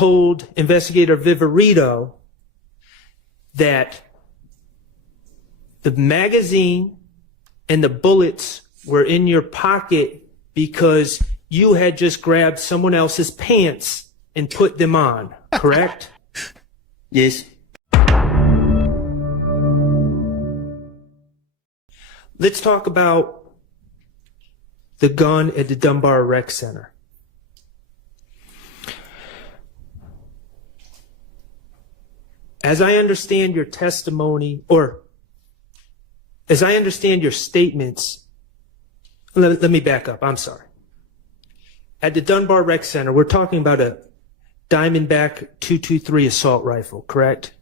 told Investigator Viverito that the magazine and the bullets were in your pocket because you had just grabbed someone else's pants and put them on, correct? Yes. Let's talk about the gun at the Dunbar Rec Center. As I understand your testimony, or as I understand your statements, let me back up, I'm sorry. At the Dunbar Rec Center, we're talking about a Diamondback 223 assault rifle, correct?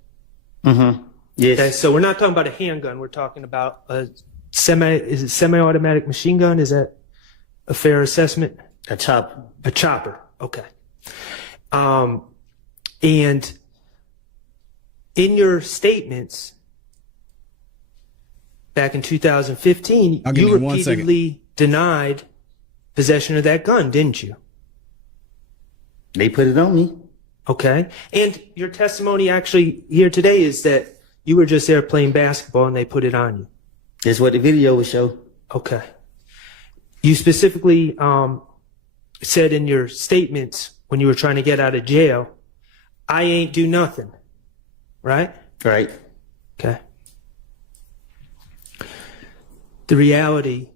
Mm-hmm. Yes. Okay, so we're not talking about a handgun, we're talking about a semi-automatic machine gun? Is that a fair assessment? A chopper. A chopper, okay. And in your statements back in 2015, you repeatedly denied possession of that gun, didn't you? They put it on me. Okay. And your testimony actually here today is that you were just there playing basketball and they put it on you. That's what the video would show. Okay. You specifically said in your statements when you were trying to get out of jail, I ain't do nothing, right? Right. Okay. The reality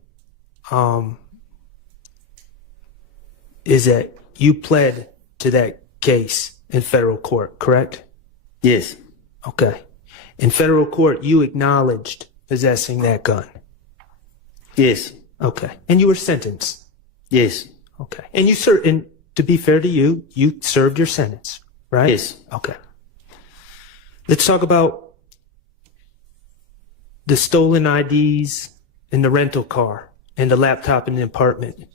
is that you pled to that case in federal court, correct? Yes. Okay. In federal court, you acknowledged possessing that gun. Yes. Okay. And you were sentenced. Yes. Okay. And and to be fair to you, you served your sentence, right? Yes. Okay. Let's talk about the stolen IDs in the rental car and the laptop in the apartment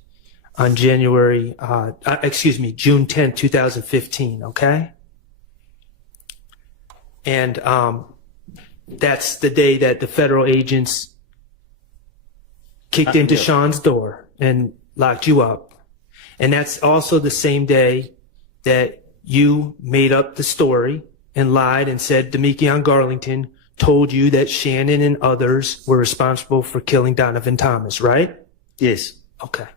on June 10th, 2015, okay? And that's the day that the federal agents kicked into Sean's door and locked you up. And that's also the same day that you made up the story and lied and said Demekion Garlington told you that Shannon and others were responsible for killing Donovan Thomas, right? Yes. Okay.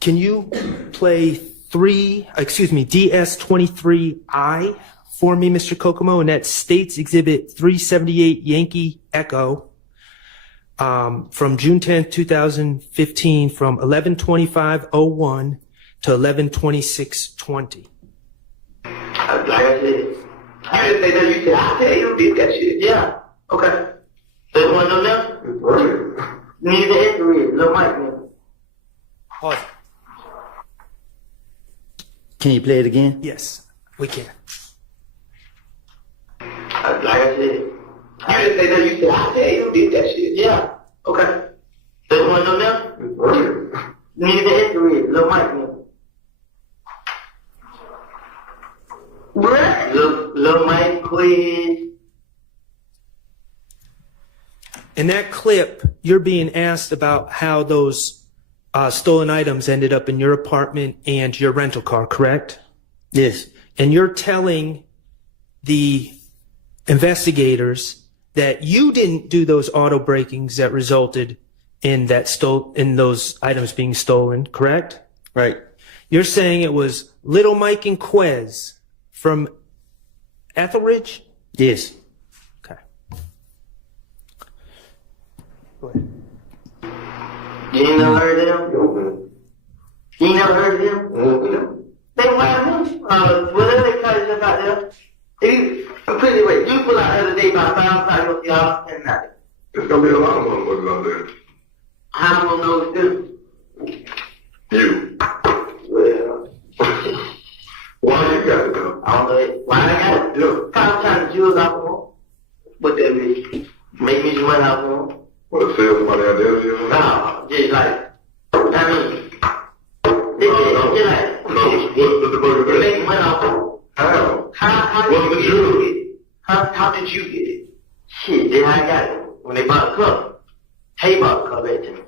Can you play DS23I for me, Mr. Kokomo, and that's States Exhibit 378 Yankee Echo from June 10th, 2015 from 11:25:01 to 11:26:20. Like I said, you didn't say that. You said, I tell you, did that shit. Yeah. Okay. So you want to know now? Need the history, little Mike. Pause. Can you play it again? Yes, we can. Like I said, you didn't say that. You said, I tell you, did that shit. Yeah. Okay. So you want to know now? Need the history, little Mike. Little Mike, please. In that clip, you're being asked about how those stolen items ended up in your apartment and your rental car, correct? Yes. And you're telling the investigators that you didn't do those auto breakings that resulted in those items being stolen, correct? Right. You're saying it was Little Mike and Quez from Etheridge? Yes. Okay. Go ahead. You ain't never heard of him? You ain't never heard of him? They wild him. Whatever they call you about them. Put it away. You pull out the other day about 5 times with y'all and nothing. There's gonna be a lot of motherfuckers out there. How am I gonna know it's them? You. Well. Why you got to go? I don't know it. Why I got it? Look, I'm trying to jewels off of them. What that mean? Make me some money off of them. What, sell somebody out there? No, just like, I mean, just like, What's the burger they make money off of them. How? How did What's the you jewel? get it? How did you get it? Shit, then I got it. When they bought the cup, Tay bought the cup back to me.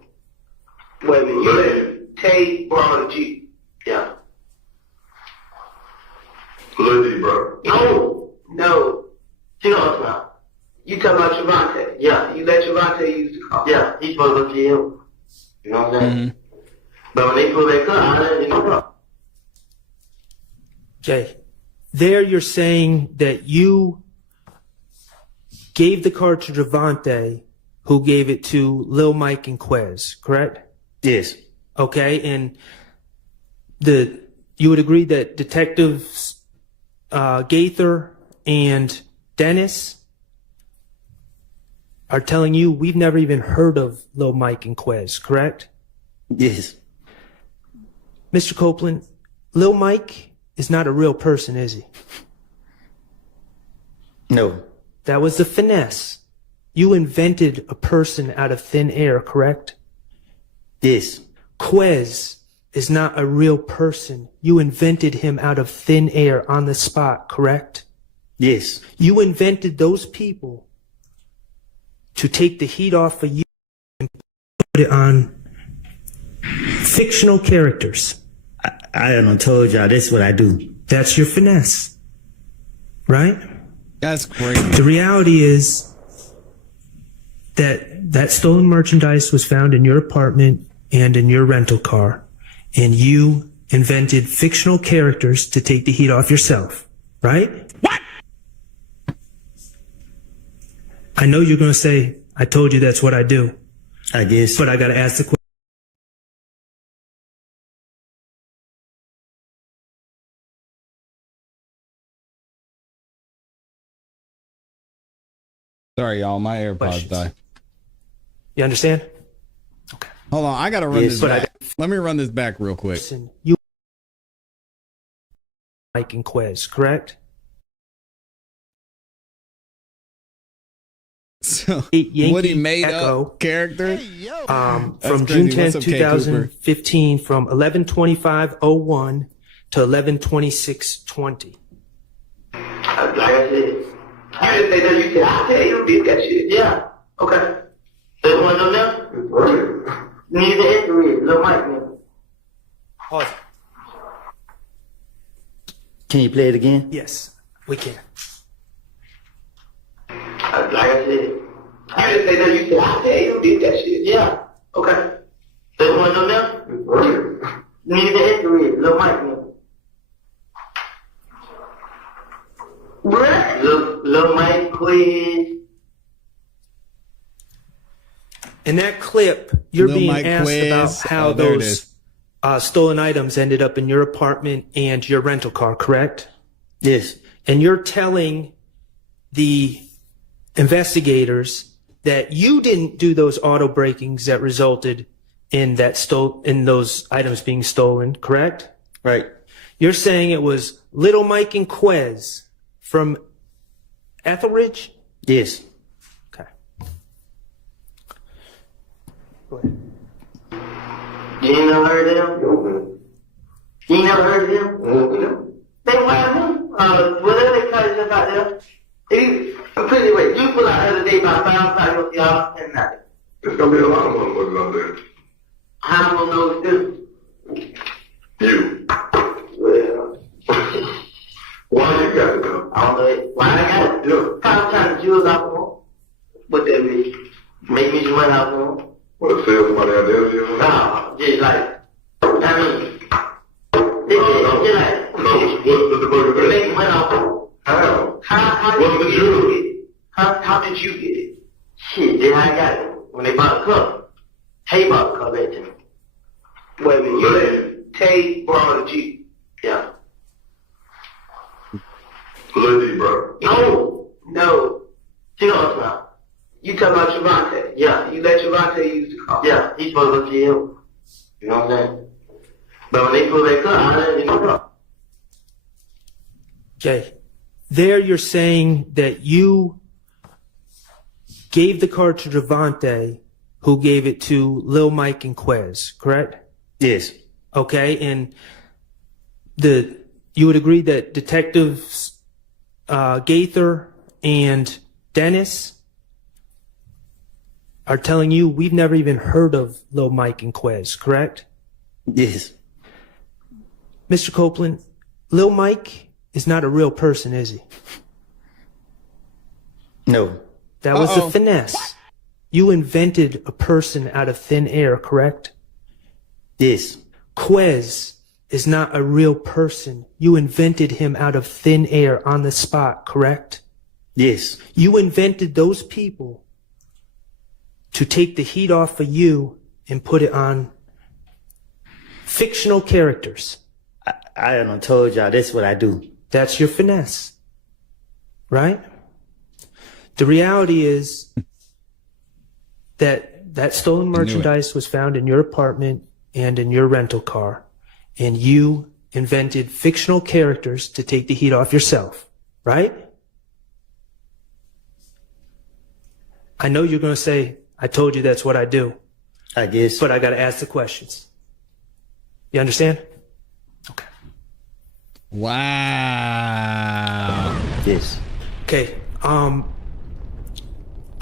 Wait a minute, you let Tay borrow the Jeep? Yeah. Yeah, he's supposed to go to jail. You know what I'm saying? But when they pull that gun, I let you know. Okay. There you're saying that you gave the car to Javante, who gave it to Lil Mike and Quez, correct? Yes. Okay, and you would agree that detectives Gaither and Dennis are telling you we've never even heard of Lil Mike and Quez, correct? Yes. Mr. Copeland, Lil Mike is not a real person, is he? No. That was the finesse. You invented a person out of thin air, correct? Yes. Quez is not a real person. You invented him out of thin air on the spot, correct? Yes. You invented those people to take the heat off of you and put it on fictional characters. I done told y'all this is what I do. That's your finesse, right? That's great. The reality is that stolen merchandise was found in your apartment and in your rental car, and you invented fictional characters to take the heat off yourself, right? What? I know you're going to say, I told you that's what I do, I guess. but I got to ask the question. Sorry, y'all. My AirPods Questions. died. You understand? Hold on. I got to run Yes, this but back. Let me run this back real quick. Listen, you Mike and Quez, correct? So, Yankee Woody made Echo, up characters. from That's June crazy. 10th, What's up, K. Cooper? 2015, from 11/25/01 to 11/26/20. Like I said, you didn't say that. You said, I tell you, did that shit. Yeah. Okay. They want to know now? Right. Need the history. Lil Mike, man. Pause. Can you play it again? Yes, we can. Like I said, you didn't say that. You said, I tell you, did that shit. Yeah. Okay. They want to know now? Right. Need the history. Lil Mike, man. Lil Mike, please. In that clip, you're Lil being Mike asked Quiz. about how Oh, there it those stolen items ended up in your apartment and your rental car, correct? Yes. And you're telling the investigators that you didn't do those auto breakings that resulted in those items being stolen, correct? Right. You're saying it was Little Mike and Quez from Etheridge? Yes. Okay. Go ahead. You ain't never heard of them? Okay. You ain't never heard of them? Okay. They wild them. Whatever they call you about them. I'm pretty wait. You pull out the other day about 5 of y'all and nothing. There's gonna be a lot of motherfuckers out there. How am I gonna know this? You. Well, Why you got to go? I don't know it. Why I got it? Look, I'm trying to jewels off of them. What that mean? Make me run off of them? what, sell somebody out there? You know? Nah, just like, I mean, just like, No, what did the burger make do? me run off of them. How? How What's the did you jewel? get it? How did you get it? Shit, then I got it. When they bought the cup, Tay bought the cup back to me. Wait a minute, you let Tay borrow the Jeep? Yeah. Lady, bro. No. You know what I'm talking about. You talking about Javante. Yeah, you let Javante use the car. Yeah, he's supposed to go to jail. You know what I'm saying? But when they pull that car, I let you know. Okay. There you're saying that you gave the car to Javante, who gave it to Lil Mike and Quez, correct? Yes. Okay, and you would agree that detectives Gaither and Dennis are telling you we've never even heard of Lil Mike and Quez, correct? Yes. Mr. Copeland, Lil Mike is not a real person, is he? No. That was the finesse. You invented a person out of thin air, correct? Yes. Quez is not a real person. You invented him out of thin air on the spot, correct? Yes. You invented those people to take the heat off of you and put it on fictional characters. I done told y'all that's what I do. That's your finesse, right? The reality is that stolen merchandise was found in your apartment and in your rental car, and you invented fictional characters to take the heat off yourself, right? I know you're going to say, I told you that's what I do, I guess. but I got to ask the questions. You understand? Okay. Wow. Yes. Okay.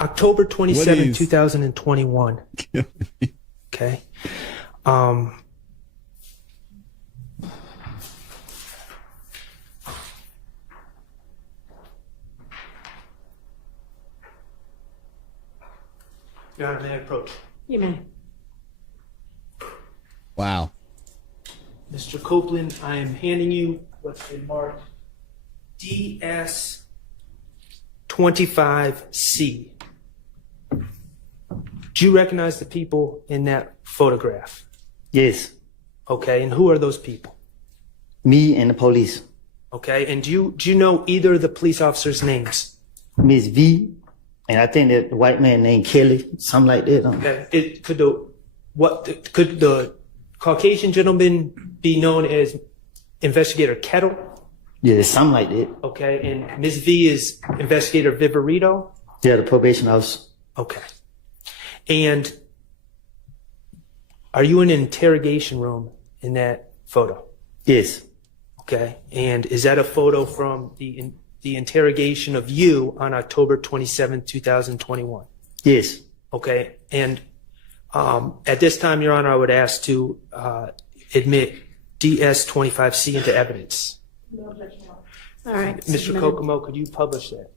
October 27, is- 2021. Okay. Your Honor, may I approach? You may. Wow. Mr. Copeland, I am handing you what's been marked DS-25C. Do you recognize the people in that photograph? Yes. Okay, and who are those people? Me and the police. Okay, and do you know either of the police officers' names? Miss V, and I think that the white man named Kelly, something like that. Okay, could the Caucasian gentleman be known as Investigator Kettle? Yeah, something like that. Okay, and Ms. V is Investigator Viverito? Yeah, the probation officer. Okay. And are you in an interrogation room in that photo? Yes. Okay. And is that a photo from the interrogation of you on October 27, 2021? Yes. Okay. And at this time, Your Honor, I would ask to admit DS-25C into evidence. All right. Mr. submitted. Kokomo, could you publish that?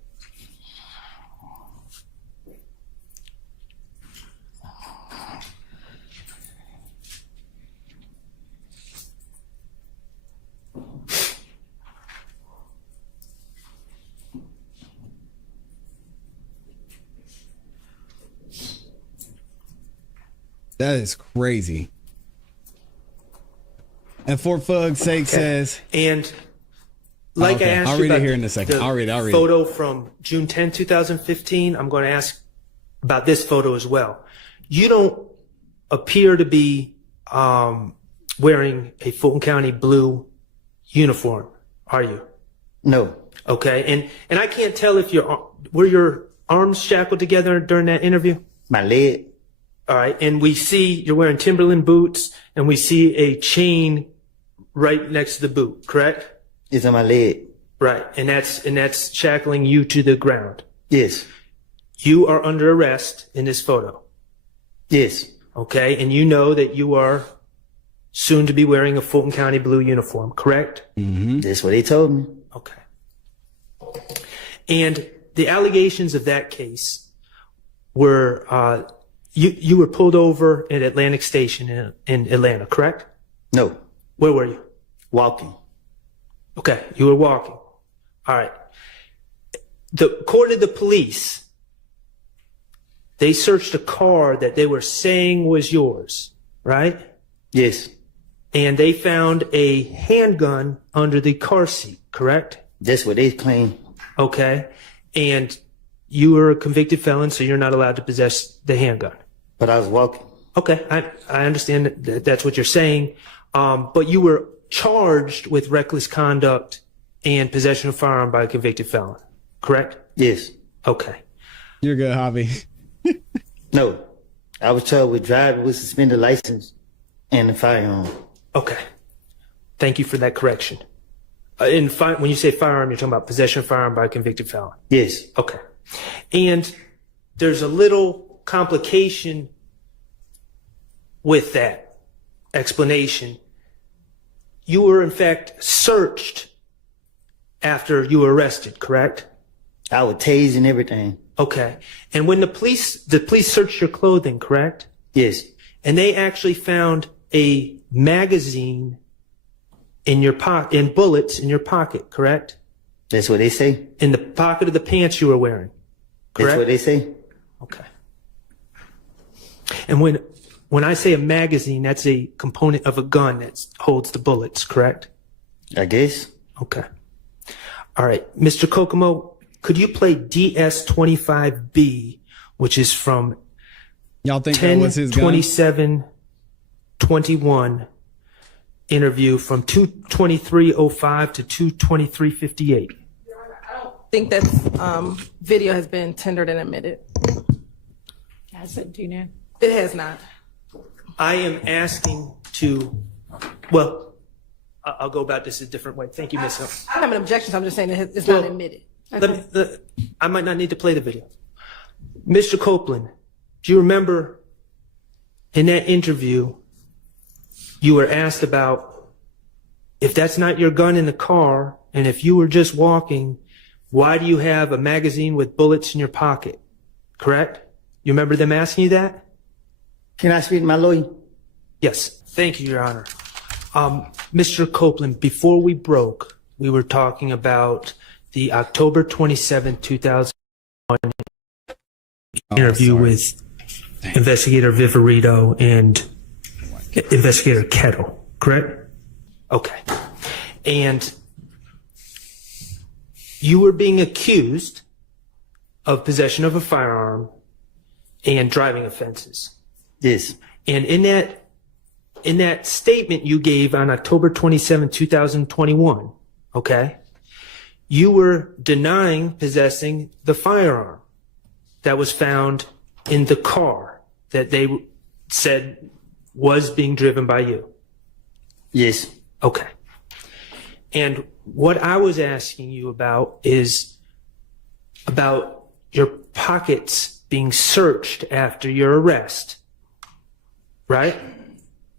That is crazy. And for fug's sake says, And like Okay, I asked I'll you read it about here in a second. the I'll read it. photo from June 10, 2015, I'm going to ask about this photo as well. You don't appear to be wearing a Fulton County blue uniform, are you? No. Okay, and I can't tell if were your arms shackled together during that interview? My leg. All right, and we see you're wearing Timberland boots, and we see a chain right next to the boot, correct? It's on my leg. Right, and that's shackling you to the ground. Yes. You are under arrest in this photo, Yes. okay? And you know that you are soon to be wearing a Fulton County blue uniform, correct? That's what they told me. Okay. And the allegations of that case were you were pulled over at Atlantic Station in Atlanta, correct? No. Where were you? Walking. Okay, you were walking. All right. According to the police, they searched a car that they were saying was yours, right? Yes. And they found a handgun under the car seat, correct? That's what they claim. Okay. And you were a convicted felon, so you're not allowed to possess the handgun. But I was walking. Okay, I understand that that's what you're saying. But you were charged with reckless conduct and possession of firearm by a convicted felon, correct? Yes. Okay. you're good, Javi. No. I was charged with driving with suspended license and a firearm. Okay. Thank you for that correction. When you say firearm, you're talking about possession of firearm by a convicted felon. Yes. Okay. And there's a little complication with that explanation. You were in fact searched after you were arrested, correct? I was tased and everything. Okay. And when the police searched your clothing, correct? Yes. And they actually found a magazine in your pocket, and bullets in your pocket, correct? That's what they say. In the pocket of the pants you were wearing, correct? That's what they say. Okay. And when I say a magazine, that's a component of a gun that holds the bullets, correct? I guess. Okay. All right. Mr. Kokomo, could you play DS25B, which is from Y'all think that was his gun? 10/27/21 interview from 2/23/05 to 2/23/58? I think that video has been tendered and admitted. Has it, do you know? It has not. I am asking to, well, I'll go about this a different way. Thank you, Ms. Hill. I don't have an objection. I'm just saying it's not admitted. I might not need to play the video. Mr. Copeland, do you remember in that interview, you were asked about if that's not your gun in the car, and if you were just walking, why do you have a magazine with bullets in your pocket? Correct? You remember them asking you that? Can I speak to my lawyer? Yes. Thank you, Your Honor. Mr. Copeland, before we broke, we were talking about the October 27, 2001 interview with Investigator Viverito and Investigator Kettle, correct? Okay. And you were being accused of possession of a firearm and driving offenses. Yes. And in that statement you gave on October 27, 2021, okay, you were denying possessing the firearm that was found in the car that they said was being driven by you. Yes. Okay. And what I was asking you about is about your pockets being searched after your arrest, right?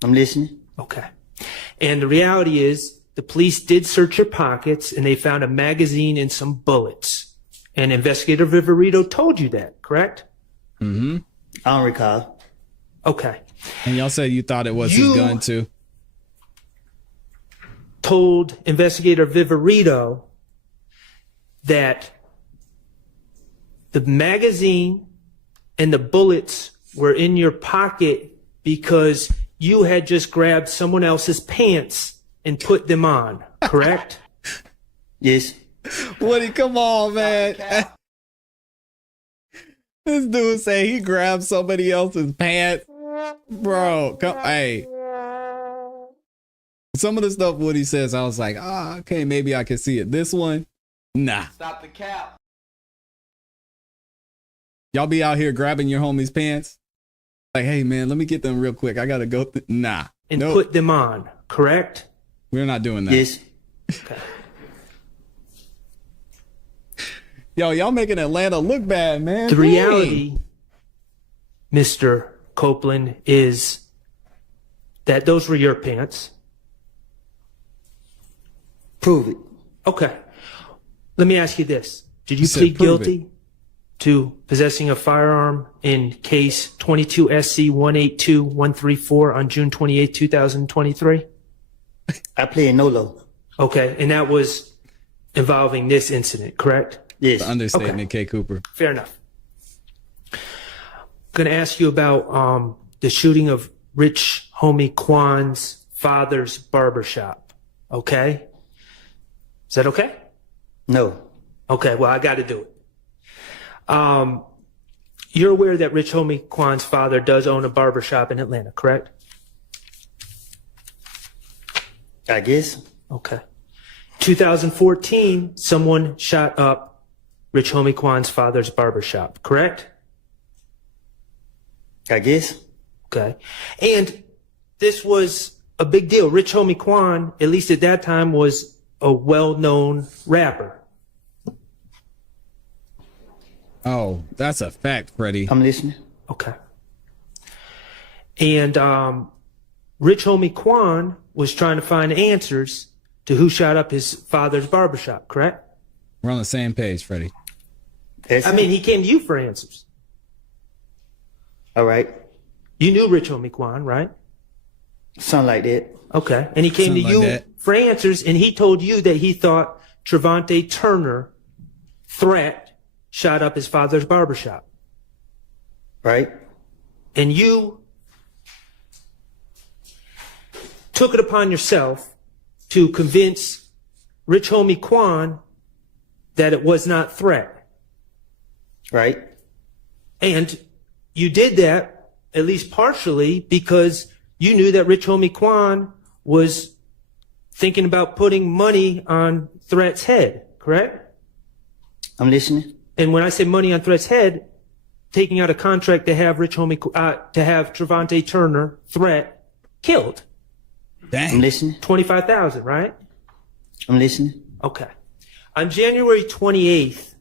I'm listening. Okay. And the reality is the police did search your pockets and they found a magazine and some bullets. And Investigator Viverito told you that, correct? Mm-hmm. I don't recall. Okay. And y'all said you thought it was You- his gun too. Told Investigator Viverito that the magazine and the bullets were in your pocket because you had just grabbed someone else's pants and put them on, correct? Yes. Woody, come on, man. This dude say he grabbed somebody else's pants. Bro, come, hey. Some of the stuff Woody says, I was like, okay, maybe I can see it. This one, nah. Stop the cap. Y'all be out here grabbing your homie's pants? Like, hey, man, let me get them real quick. I got to go. Nah. And Nope. put them on, correct? We're not doing that. Yes. Okay. Yo, y'all making Atlanta look bad, man. The Dang. reality, Mr. Copeland, is that those were your pants. Prove it. Okay. Let me ask you this. Did you said plead prove guilty to possessing a firearm in case 22 SC 182134 on June 28, 2023? I play a no-lo. Okay. And that was involving this incident, correct? Yes. The understatement, K. Cooper. Fair enough. I'm going to ask you about the shooting of Rich Homie Kwan's father's barbershop. Okay? Is that okay? No. Okay, well, I got to do it. You're aware that Rich Homie Kwan's father does own a barbershop in Atlanta, correct? I guess. Okay. 2014, someone shot up Rich Homie Kwan's father's barbershop, correct? I guess. Okay. And this was a big deal. Rich Homie Kwan, at least at that time, was a well-known rapper. Oh, that's a fact, Freddie. I'm listening. Okay. And Rich Homie Kwan was trying to find answers to who shot up his father's barbershop, correct? We're on the same page, Freddie. That's I mean, he came to you for answers. all right. You knew Rich Homie Quan, right? Something like that. Okay. And he came Something to like you that. for answers, and he told you that he thought Trevante Turner threat shot up his father's barbershop. Right? And you took it upon yourself to convince Rich Homie Quan that it was not threat. Right? And you did that, at least partially, because you knew that Rich Homie Quan was thinking about putting money on Threat's head, correct? I'm listening. And when I say money on Threat's head, taking out a contract to have to have Trevante Turner, Threat, killed. I'm Dang. listening. 25,000, right? I'm listening. Okay. On January 28th,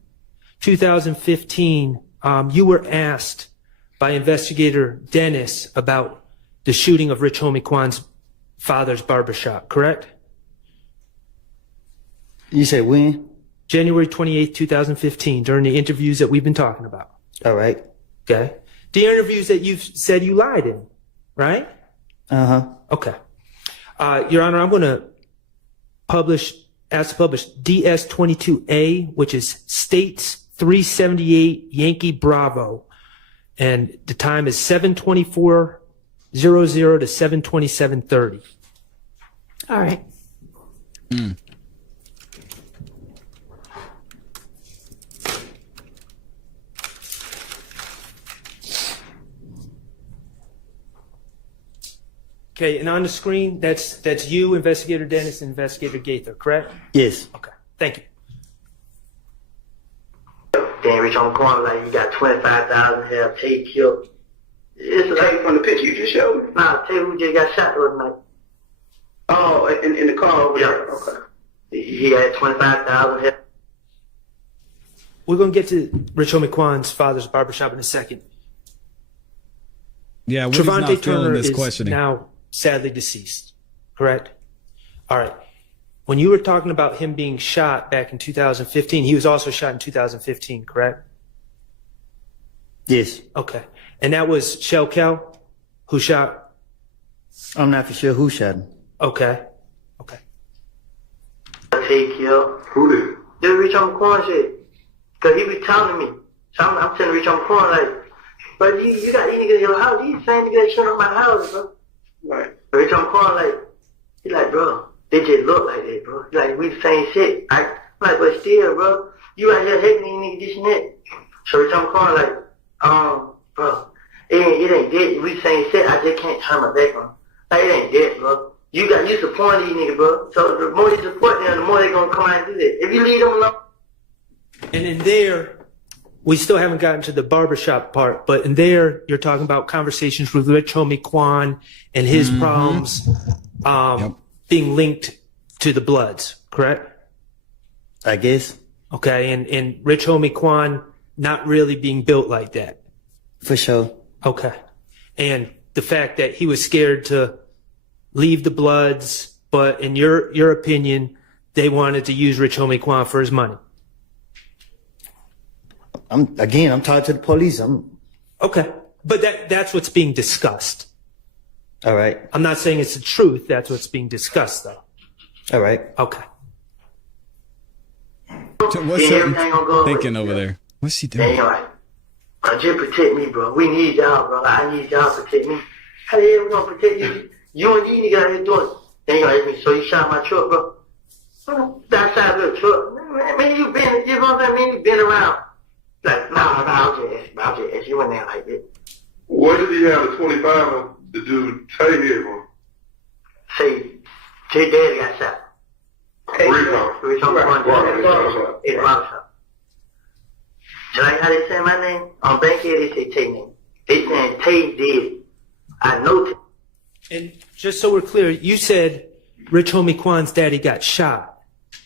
2015, you were asked by investigator Dennis about the shooting of Rich Homie Quan's father's barbershop, correct? You say when? January 28th, 2015, during the interviews that we've been talking about. All right. Okay. The interviews that you've said you lied in, right? Uh-huh. Okay. Your Honor, I'm going to ask to publish DS-22A, which is States 378 Yankee Bravo. And the time is 7:24:00 to 7:27:30. All right. Okay, and on the screen, that's you, Investigator Dennis, and Investigator Gaither, correct? Yes. Okay, thank you. Then Rich Homie Quan like, you got 25,000 have Tay killed. It's like from the picture you just showed me? Nah, Tay who just got shot the other night. Oh, in the car over there? Okay. He had 25,000 have. We're going to get to Rich Homie Quan's father's barbershop in a second. Yeah, Woody's not Trevante feeling Turner this is questioning. now sadly deceased, correct? All right. When you were talking about him being shot back in 2015, he was also shot in 2015, correct? Yes. Okay. And that was Shell Kel who shot? I'm not for sure who shot him. Okay. Okay. Tay killed. Who did? Just Rich Homie Quan shit. Cause he be telling me. So I'm telling Rich Homie Quan like, but you got these niggas in your house. These same niggas that shut up my house, bro. Right. Rich Homie Quan like, he like, bro, they just look like that, bro. He like, we the same shit. I'm like, but still, bro, you out here hating these niggas this and that. So Rich Homie Quan like, bro, it ain't dead. We the same shit. I just can't turn my back on. Like, it ain't dead, bro. You support these niggas, bro. So the more you support them, the more they gonna come out and do that. If you leave them alone. And in there, we still haven't gotten to the barbershop part, but in there, you're talking about conversations with Rich Homie Quan and his problems being linked to the Bloods, correct? I guess. Okay, and Rich Homie Quan not really being built like that. For sure. Okay. And the fact that he was scared to leave the Bloods, but in your opinion, they wanted to use Rich Homie Quan for his money. I'm talking to the police. Okay. But that's what's being discussed. All right. I'm not saying it's the truth. That's what's being discussed, though. All right. Okay. What's Everything gonna go thinking away. over there? What's she Then doing? you're like, just protect me, bro. We need y'all, bro. I need y'all to protect me. How the hell we gonna protect you? You and these niggas out here doing it. Then you're like, so you shot my truck, bro. That side of the truck. Man, you been, you know what I mean? You been around. Like, nah, I'll just ask. You went there like that. What did he have the 25 to do Tay here for? Say, Jay Daddy got shot. Recon. Rich Homie Quan Right. It's barbershop. Just like how they say my name, on Bankhead they say Tay name. They saying Tay did. I know Tay. And just so we're clear, you said Rich Homie Quan's daddy got shot.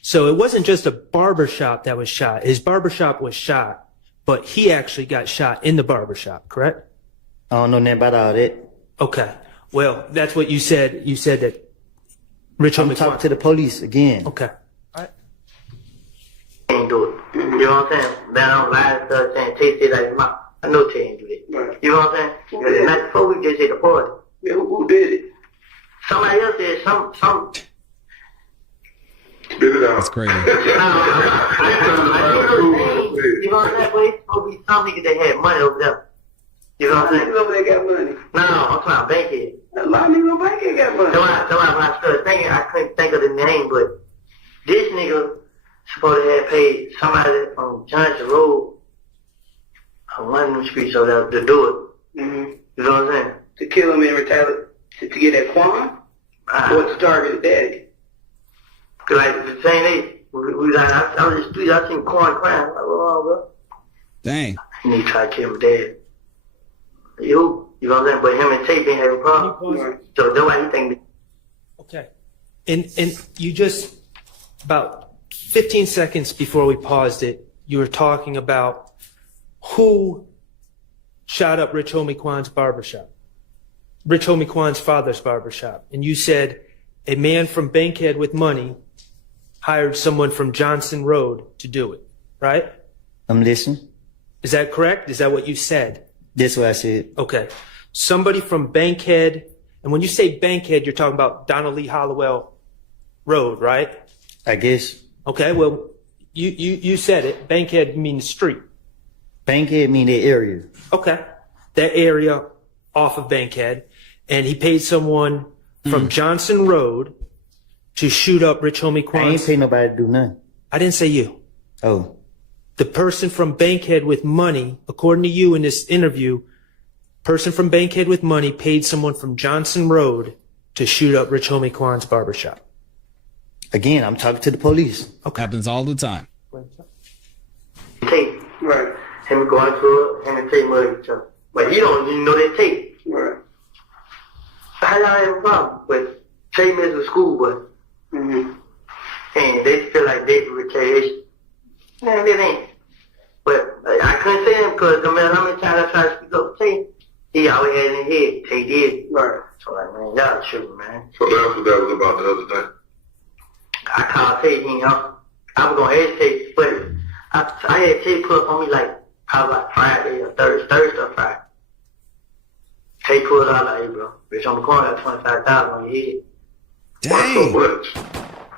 So it wasn't just a barbershop that was shot. His barbershop was shot, but he actually got shot in the barbershop, correct? I don't know nothing about all that. Okay. Well, that's what you said. You said that Rich I'm Homie talking Quan. to the police again. Okay. All right. ain't do it. You know what I'm saying? Then I'm lying and stuff saying Tay said like mom. I know Tay ain't do that. Right. You know what I'm saying? The night before we just hit the party. Yeah, who did it? Somebody else said some. Spit it out. That's crazy. I you know what I'm saying? But it's supposed to be some niggas that had money over there. You know what I'm saying? Niggas over there got money. No, I'm talking about Bankhead. A lot of niggas over there got money. That's why when I started thinking, I couldn't think of the name, but this nigga supposed to have paid somebody on Johnson Road on one of them streets over there to do it. Mm-hmm. You know what I'm saying? To kill him and retaliate, to get that Quan? Or to target his daddy? Cause like the same day, we like, I was in the street, I seen Corn crying. I'm like, oh, bro. Dang. And he tried to kill my dad. You know what I'm saying? But him and Tate didn't have a problem. Right. So that's why he think that. Okay. And you just, about 15 seconds before we paused it, you were talking about who shot up Rich Homie Kwan's barbershop. Rich Homie Kwan's father's barbershop. And you said a man from Bankhead with money hired someone from Johnson Road to do it, right? I'm listening. Is that correct? Is that what you said? That's what I said. Okay. Somebody from Bankhead, and when you say Bankhead, you're talking about Donald Lee Hollowell Road, right? I guess Okay, well, you said it. Bankhead means street. Bankhead mean that area. Okay. That area off of Bankhead. And he paid someone from Johnson Road to shoot up Rich Homie I ain't Kwan's. pay nobody to do nothing. I didn't say you. Oh, The person from Bankhead with money, according to you in this interview, person from Bankhead with money paid someone from Johnson Road to shoot up Rich Homie Kwan's barbershop. again, I'm talking to the police. Happens all the time. Tate. Right. Him going through it, him and Tate murdered each other. But you don't even know that Tate. Right. How y'all have a problem? But Tate missed with school, but Mm-hmm. and they feel like they for retaliation. Man, it ain't. But I couldn't say him because no matter how many times I tried to speak up for Tate, he always had it in his head. Tate did. Right. So like, man, y'all tripping, man. So that's what that was about the other day. I called Tate, you know. I was gonna ask Tate, but I had Tate put up on me like probably like Friday or Thursday or Friday. Tate pulled out like, hey, bro, Rich on the corner got 25,000 on your head. So Dang. much.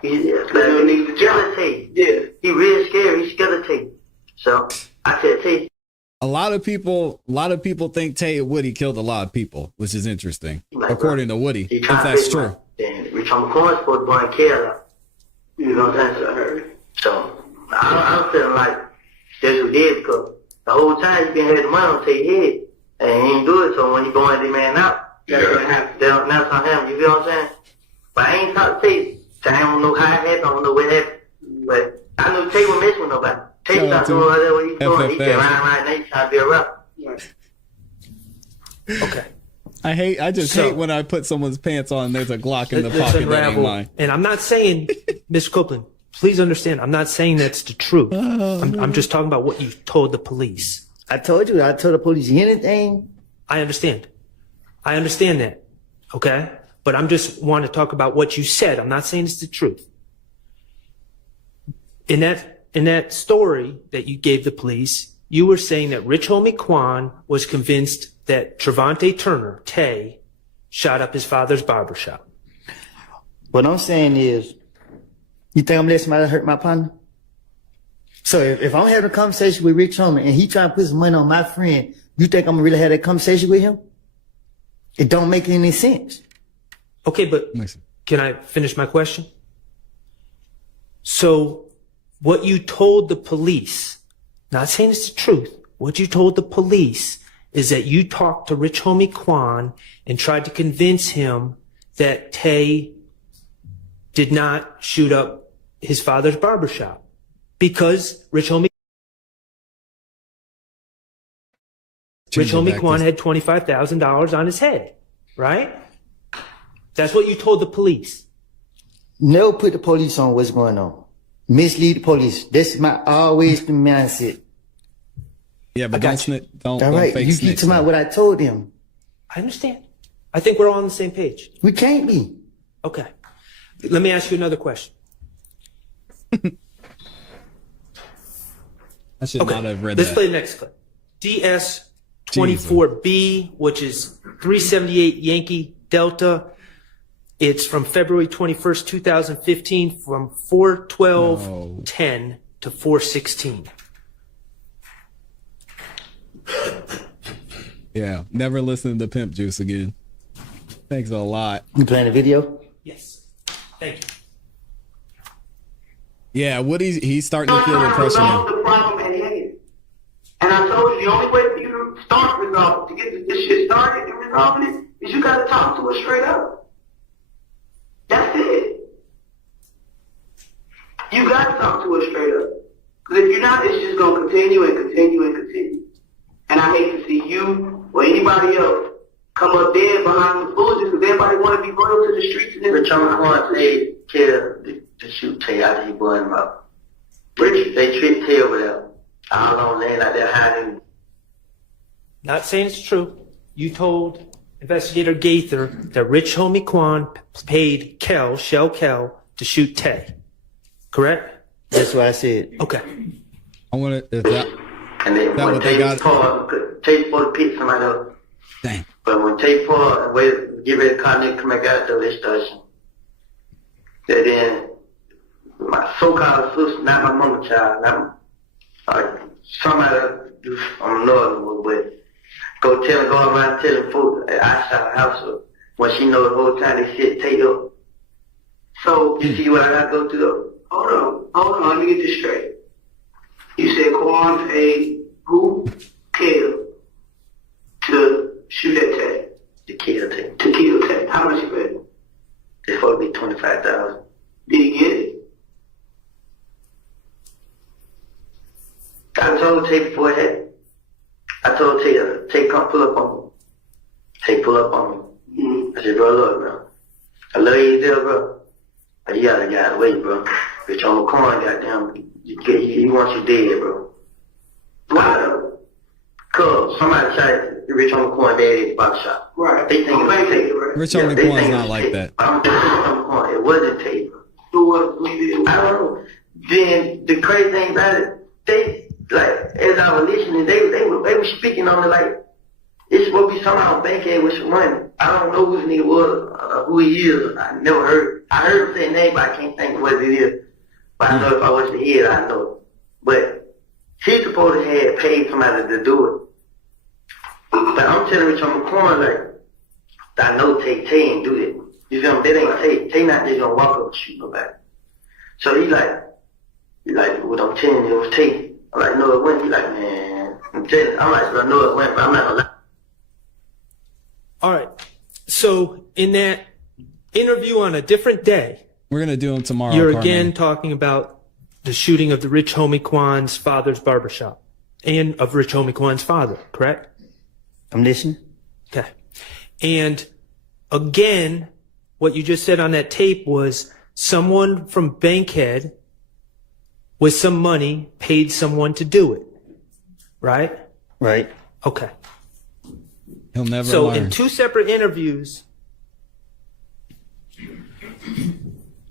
He's don't need the scared of Tate. Yeah. He real scared. He's scared of Tate. So I said, Tate, A lot of people think Tay Woody killed a lot of people, which is interesting, Like, according to Woody. he If tried that's to true. Then Rich on the corner supposed to go and kill her. You know what I'm saying? I heard. So I'm feeling like that's what he did because the whole time he been had the money on Tate's head and he ain't do it. So when he going the man out, that's what happened. That's on him. You feel what I'm saying? But I ain't talked to Tate. So I don't know how it happened. I don't know what happened. But I know Tate wasn't messing with nobody. Tate Shout out not to doing whatever he was doing. He FFS. just riding and he trying to be a rapper. Okay. I just So- hate when I put someone's pants on and there's a Glock in the Let's pocket that ain't unravel. mine. And I'm not saying, Mr. Copeland, please understand, I'm not saying that's the truth. I'm just talking about what you told the police. I told you, I told the police anything. I understand. I understand that. Okay? But I'm just want to talk about what you said. I'm not saying it's the truth. In that story that you gave the police, you were saying that Rich Homie Kwan was convinced that Trevante Turner, Tay, shot up his father's barbershop. What I'm saying is, you think I'm letting somebody hurt my partner? So if I'm having a conversation with Rich Homie and he trying to put some money on my friend, you think I'm gonna really have that conversation with him? It don't make any sense. Okay, but Listen. can I finish my question? So what you told the police, not saying it's the truth, what you told the police is that you talked to Rich Homie Kwan and tried to convince him that Tay did not shoot up his father's barbershop because Rich Homie Kwan had $25,000 on his head, right? That's what you told the police. Never put the police on what's going on. Mislead the police. That's my always the mindset. Yeah, but got you. don't All right, fake you snitch. talking about what I told him. I understand. I think we're all on the same page. We can't be. Okay. Let me ask you another question. I should not have read Let's that. play the next clip. DS24B, which is 378 Yankee Delta. It's from February 21st, 2015, from 4/12/10 to 4/16. Yeah, never listen to Pimp Juice again. Thanks a lot. You playing the video? Yes. Thank you. Yeah, he's starting to feel the pressure Resolve now. the problem at hand. And I told you the only way for you to start resolving, to get this shit started and resolving it, is you gotta talk to her straight up. That's it. You gotta talk to her straight up. Because if you're not, it's just gonna continue and continue and continue. And I hate to see you or anybody else come up dead behind the foolishness because everybody want to be loyal to the streets and Rich everything. Homie paid Taylor to shoot Tay after he blew him up. Rich, they tricked Tay over there. All on land like they're hiding. Not saying it's true. You told Investigator Gaither that Rich Homie Quan paid Shell Kel, to shoot Tay. Correct? That's what I said. Okay. I want to. That, And then That when what they Tay got? fought, Tay fought to pick somebody up. dang. But when Tay fought and wait, get ready to come in, come back out there, they started shooting. Then my so-called sister, not my mama child, not somebody, I don't know, but go around telling folks that I shot her house up when she know the whole time they shit Tay up. So, you see what I gotta go through? Hold on, let me get this straight. You said Quan paid who? Kel to shoot at Tay. To kill Tay. To kill Tay. How much you paid? It's supposed to be $25,000. Did he get it? I told Tay before that. I told Tay, come pull up on me. Tay pull up on me. I said, bro, look, bro. I love you there, bro. But you gotta wait, bro. Bitch, on the corner, goddamn. He wants you dead, bro. Why? Cause somebody tried to Rich on the corner dead at the box shop. Right. They think it's Tay, right? Rich Homie they Quan's think not it's like Tay. that. I'm just on the corner. It wasn't Tay, bro. Who was it? I don't know. Then the crazy thing about it, they, like, as I was listening, they were speaking on it like, it's supposed to be somehow Bankhead with some money. I don't know who this nigga was, who he is. I never heard. I heard him say his name, but I can't think of what it is. But I know if I was to hear it, I know. But he's supposed to have paid somebody to do it. But I'm telling Rich on the corner, like, I know Tay ain't do that. You feel me? That ain't Tay. Tay not just gonna walk up and shoot nobody. So he like, what I'm telling you, it was Tay. I'm like, no, it wasn't. He like, man, I'm like, I know it went, but I'm not gonna lie. All right. So in that interview on a different day, We're gonna do them tomorrow. you're Carmen. again talking about the shooting of the Rich Homie Quan's father's barbershop and of Rich Homie Quan's father, correct? I'm listening. Okay. And again, what you just said on that tape was someone from Bankhead with some money paid someone to do it, right? Right. Okay. He'll never So learn. in two separate interviews,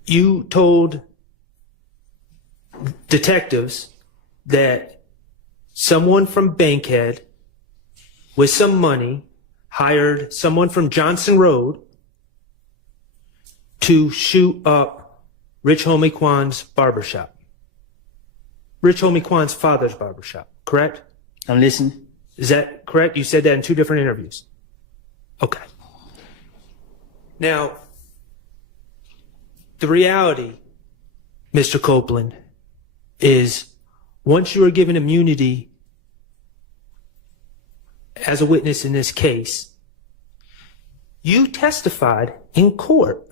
you told detectives that someone from Bankhead with some money hired someone from Johnson Road to shoot up Rich Homie Quan's barbershop. Rich Homie Quan's father's barbershop, correct? I'm listening. Is that correct? You said that in two different interviews. Okay. Now, the reality, Mr. Copeland, is once you are given immunity as a witness in this case, you testified in court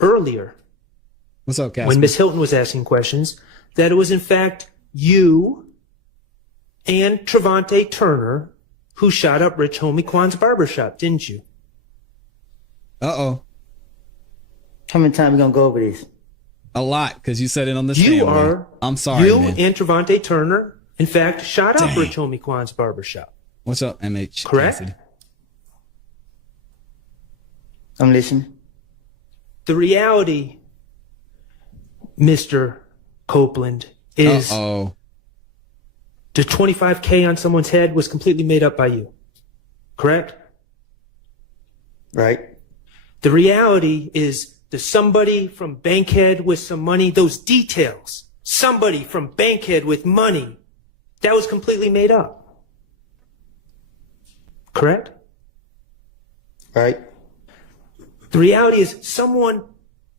earlier What's up, Casper? when Miss Hilton was asking questions that it was in fact you and Trevante Turner who shot up Rich Homie Quan's barbershop, didn't you? Uh-oh. How many times we gonna go over this? A lot, because you said it on the You stand, man. are. I'm sorry, You man. and Trevante Turner, in fact, shot up Dang. Rich Homie Quan's barbershop. What's up, MH? Correct? Cassidy? I'm listening. The reality, Mr. Copeland, is Uh-oh. The 25K on someone's head was completely made up by you. Correct? Right? The reality is there's somebody from Bankhead with some money, those details, somebody from Bankhead with money, that was completely made up. Correct? Right? The reality is someone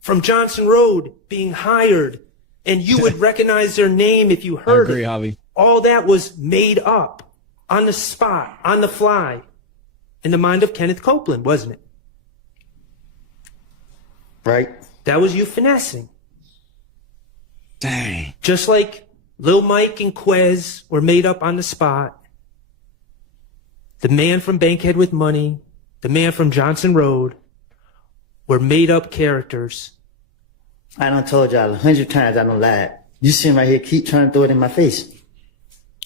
from Johnson Road being hired and you would recognize their name if you I heard agree, it. Javi. All that was made up on the spot, on the fly, in the mind of Kenneth Copeland, wasn't it? Right? That was you finessing. Dang. Just like Lil Mike and Quez were made up on the spot. The man from Bankhead with money, the man from Johnson Road were made up characters. I done told y'all 100 times I don't lie. You see him right here keep trying to throw it in my face.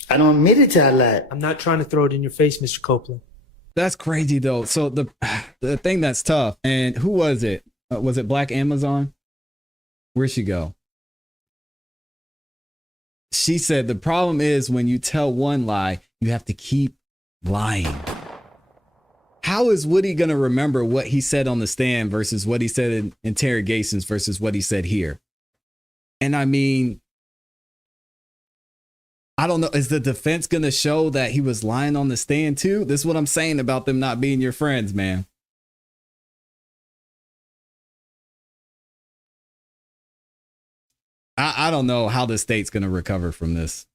I don't admit it till I lied. I'm not trying to throw it in your face, Mr. Copeland. That's crazy though. So the thing that's tough, and who was it? Was it Black Amazon? Where'd she go? She said the problem is when you tell one lie, you have to keep lying. How is Woody going to remember what he said on the stand versus what he said in interrogations versus what he said here? And I mean, I don't know. Is the defense going to show that he was lying on the stand too? This is what I'm saying about them not being your friends, man. I don't know how the state's going to recover from this,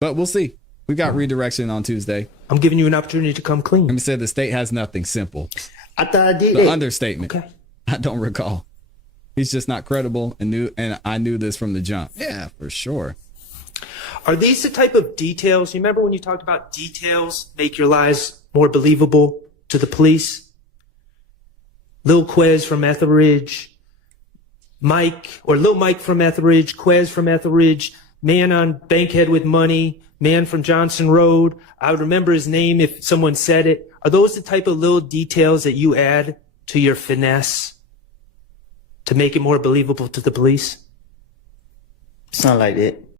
but we'll see. We got redirection on Tuesday. I'm giving you an opportunity to come Let clean. me say the state has nothing simple. I thought I did The that. understatement. Okay. I don't recall. He's just not credible and I knew this from the jump. Yeah, for sure. Are these the type of details? You remember when you talked about details make your lies more believable to the police? Lil Quez from Etheridge, Mike, or Lil Mike from Etheridge, Quez from Etheridge, man on Bankhead with money, man from Johnson Road. I would remember his name if someone said it. Are those the type of little details that you add to your finesse to make it more believable to the police? Something like that.